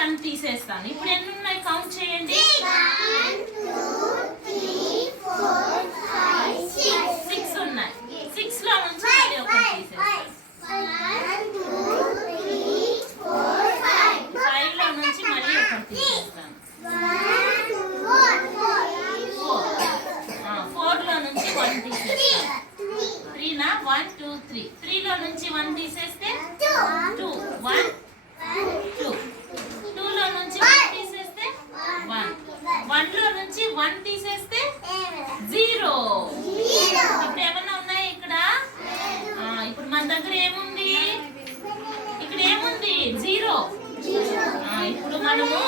1 తీసేస్తాను. ఇప్పుడు ఎన్ని ఉన్నాయి కౌంట్ చేయండి. 6 ఉన్నాయి. 6 లో నుంచి మళ్ళీ ఒకటి తీసేస్తాను. 5 లో నుంచి మళ్ళీ ఒకటి తీసేస్తాను. 4 లో నుంచి 1 తీసేస్తాను. 3 నా 1 2 3. 3 లో నుంచి 1 తీసేస్తే 2 1 2. 2 లో నుంచి 1 తీసేస్తే 1. 1 లో నుంచి 1 తీసేస్తే 0. ఇప్పుడు ఏమన్నా ఉన్నాయి ఇక్కడ? ఇప్పుడు మన దగ్గర ఏముంది? ఇక్కడ ఏముంది? 0. ఇప్పుడు మనము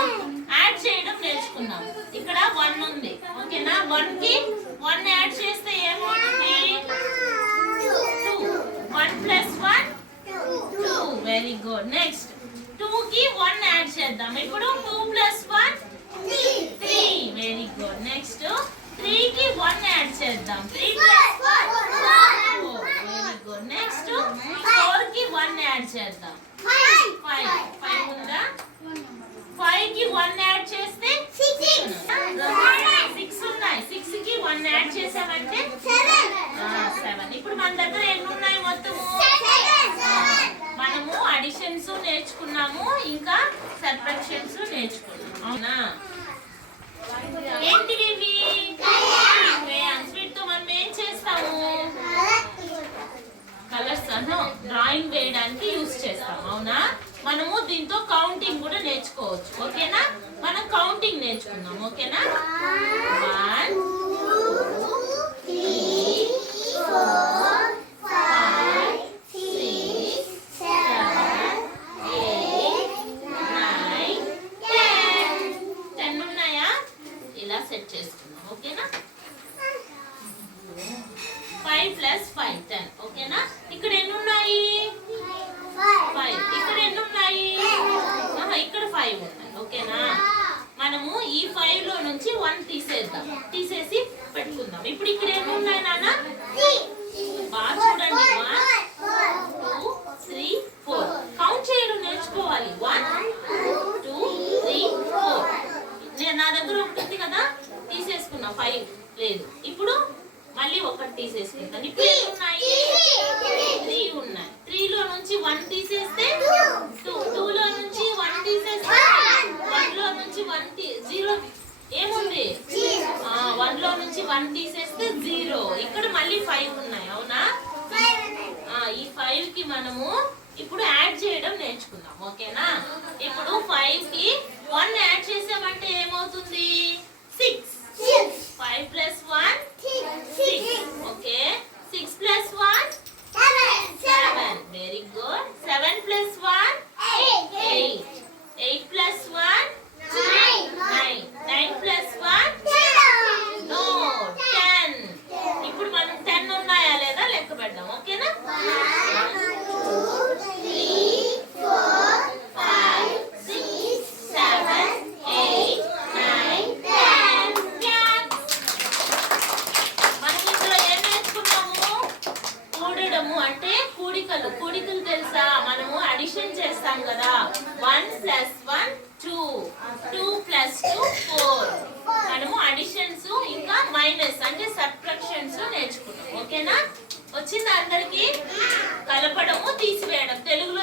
యాడ్ చేయడం నేర్చుకున్నాం. ఇక్కడ 1 ఉంది. ఓకేనా? 1 కి 1 యాడ్ చేస్తే ఏమవుతుంది? 2. 1 ప్లస్ 1 2. Very good. నెక్స్ట్ 2 కి 1 యాడ్ చేద్దాం. ఇప్పుడు 2 ప్లస్ 1 3. Very good. నెక్స్ట్ 3 కి 1 యాడ్ చేద్దాం. 3 ప్లస్ 1 4. Very good. నెక్స్ట్ 4 కి 1 యాడ్ చేద్దాం. 5 ఉందా? 5 కి 1 యాడ్ చేస్తే 6 ఉన్నాయి. 6 కి 1 యాడ్ చేసామంటే 7. ఇప్పుడు మన దగ్గర ఎన్ని ఉన్నాయి మొత్తము? మనము అడిషన్స్ నేర్చుకున్నాము, ఇంకా సబ్ట్రాక్షన్స్ నేర్చుకున్నాము. అవునా? ఏంటివి ఇవి? వీటితో మనం ఏం చేస్తాము? కలర్స్ డ్రాయింగ్ వేయడానికి యూజ్ చేస్తాం. అవునా? మనము దీంతో కౌంటింగ్ కూడా నేర్చుకోవచ్చు. ఓకేనా? మనం కౌంటింగ్ నేర్చుకుందాం. ఓకేనా? 1 2 3 4 5 6 7 8 9 10 ఉన్నాయా? ఇలా సెట్ చేసుకుందాం. ఓకేనా? 5 ప్లస్ 5 10. ఓకేనా? ఇక్కడ ఎన్ని ఉన్నాయి? 5. ఇక్కడ ఎన్ని ఉన్నాయి? ఇక్కడ 5 ఉన్నాయి. ఓకేనా? మనము ఈ 5 లో నుంచి 1 తీసేద్దాం. తీసేసి పెట్టుకుందాం. ఇప్పుడు ఇక్కడ ఎన్ని ఉన్నాయి నాన్న? బాగా చూడండి. 1 2 3 4. కౌంట్ చేయడం నేర్చుకోవాలి. 1 2 3 4. నా దగ్గర ఉంటుంది కదా, తీసేసుకున్నా. 5 లేదు. ఇప్పుడు మళ్ళీ ఒకటి తీసేసుకుంటాను. ఇప్పుడు ఎన్ని ఉన్నాయి? 3 ఉన్నాయి. 3 లో నుంచి 1 తీసేస్తే 2. 2 లో నుంచి 1 తీసేస్తే 1 లో నుంచి 0 ఏముంది? 1 లో నుంచి 1 తీసేస్తే 0. ఇక్కడ మళ్ళీ 5 ఉన్నాయి. అవునా? ఈ 5 కి మనము ఇప్పుడు యాడ్ చేయడం నేర్చుకుందాం. ఓకేనా? ఇప్పుడు 5 కి 1 యాడ్ చేసామంటే ఏమవుతుంది? 6. 5 plus 1 6. Okay. 6 plus 1 7. Very good. 7 plus 1 8. 8 plus 1 9. 9 plus 1 no 10. ఇప్పుడు మనం 10 ఉన్నాయా లేదా లెక్క పెడదాం. ఓకేనా? 1 2 3 4 5 6 7 8 9 10. మనం ఇందులో ఏం నేర్చుకున్నాము? కూడడము అంటే కూడికలు. కూడికలు తెలుసా? మనము అడిషన్ చేస్తాం కదా. 1 ప్లస్ 1 2. 2 ప్లస్ 2 4. మనము అడిషన్స్ ఇంకా మైనస్ అంటే సబ్ట్రాక్షన్స్ నేర్చుకున్నాం. ఓకేనా? వచ్చిందా అందరికి? కలపడము తీసివేయడం తెలుగులో